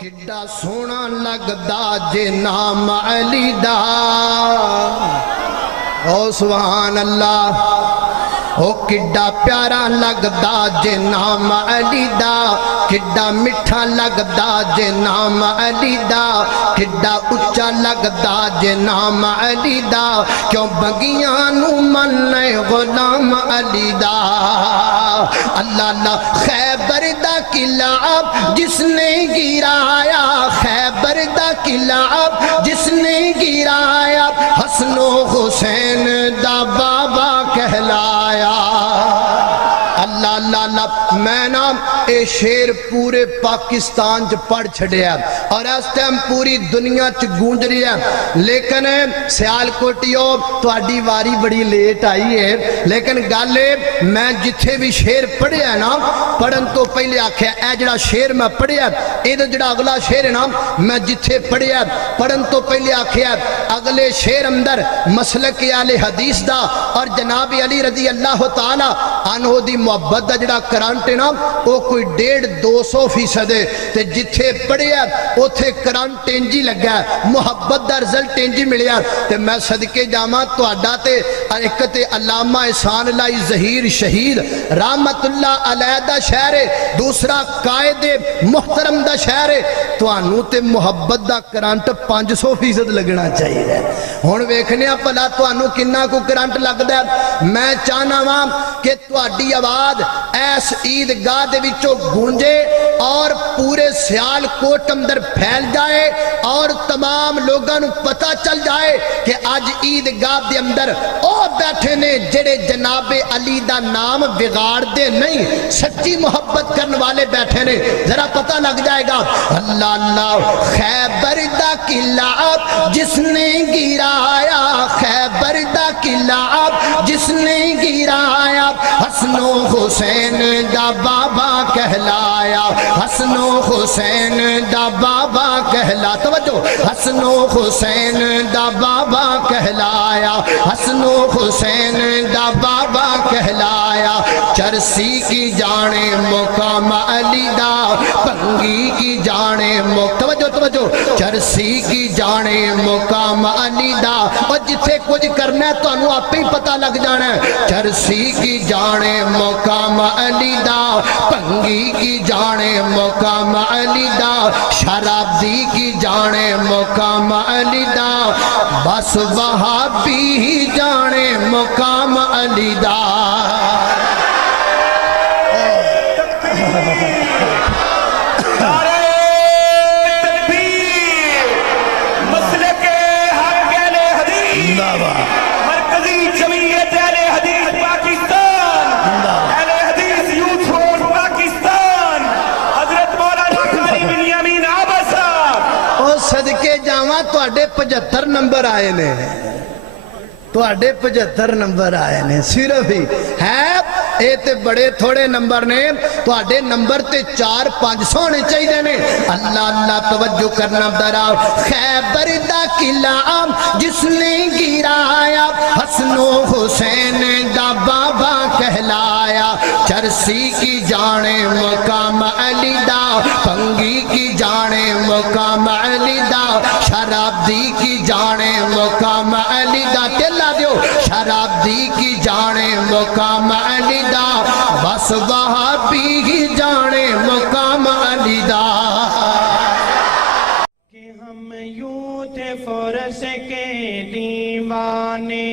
کڈا سونا لگدا جے نام علی دا او سبحان اللہ او کڈا پیارا لگدا جے نام علی دا کڈا میٹھا لگدا جے نام علی دا کڈا اچا لگدا جے نام علی دا کیوں بگیاں نو مننے غلام علی دا اللہ اللہ خیبر دا قلعہ جس نے گرایا خیبر دا قلعہ جس نے گرایا حسن و حسین دا بابا کہلایا اللہ اللہ اللہ میں نا اے شیر پورے پاکستان چ پڑھ چھڑیا اور اس ٹائم پوری دنیا چ گونج رہی ہے لیکن سیالکوٹیو تہاڈی واری بڑی لیٹ آئی ہے لیکن گل میں جتھے بھی شیر پڑھیا نا پڑھن تو پہلے آکھیا اے جڑا شیر میں پڑھیا اے جڑا اگلا شیر ہے نا میں جتھے پڑھیا پڑھن تو پہلے آکھیا اگلے شیر اندر مسلک اہل حدیث دا اور جناب علی رضی اللہ تعالی عنہ دی محبت دا جڑا کرانٹ ہے نا وہ کوئی 150-200% تے جتھے پڑھیا اوتھے کرانٹ انجی لگا محبت دا رزلٹ انجی ملیا تے میں صدقے جاواں تہاڈا تے ایک تے علامہ احسان اللہ ظہیر شہید رحمت اللہ علیہ دا شہر ہے دوسرا قائد محترم دا شہر ہے تانوں تے محبت دا کرانٹ 500% لگنا چاہیے ہن ویکھنے بھلا تانوں کنا کو کرانٹ لگدا میں چاہنا وا کہ تہاڈی آواز ایس عیدگاہ دے وچوں گونجے اور پورے سیالکوٹ اندر پھیل جائے اور تمام لوگاں نو پتہ چل جائے کہ آج عیدگاہ دے اندر او بیٹھے نے جڑے جناب علی دا نام بگاڑ دے نہیں سچی محبت کرنے والے بیٹھے نے ذرا پتہ لگ جائے گا اللہ اللہ خیبر دا قلعہ جس نے گرایا خیبر دا قلعہ جس نے گرایا حسن و حسین دا بابا کہلایا حسن و حسین دا بابا کہلا توجہ حسن و حسین دا بابا کہلایا حسن و حسین دا بابا کہلایا چرسی کی جانے مقام علی دا پنگی کی جانے توجہ چرسی کی جانے مقام علی دا اور جتھے کچھ کرنا ہے تو انہوں آپ ہی پتہ لگ جانا ہے چرسی کی جانے مقام علی دا پنگی کی جانے مقام علی دا شرابی کی جانے مقام علی دا بس وہابی ہی جانے مقام علی دا صدقے جاواں تواڈے 75 نمبر آئے نے تواڈے 75 نمبر آئے نے صرف ہی ہے اے تے بڑے تھوڑے نمبر نے تواڈے نمبر تے 4-500 ہونے چاہیے نے اللہ اللہ توجہ کرنا درا خیبر دا قلعہ جس نے گرایا حسن و حسین دا بابا کہلایا چرسی کی جانے مقام علی دا پنگی کی جانے مقام علی دا شرابی کی جانے مقام علی دا تلا دیو شرابی کی جانے مقام علی دا بس وہابی کی جانے مقام علی دا کہ ہم یوں تھے فرس کے دیوانے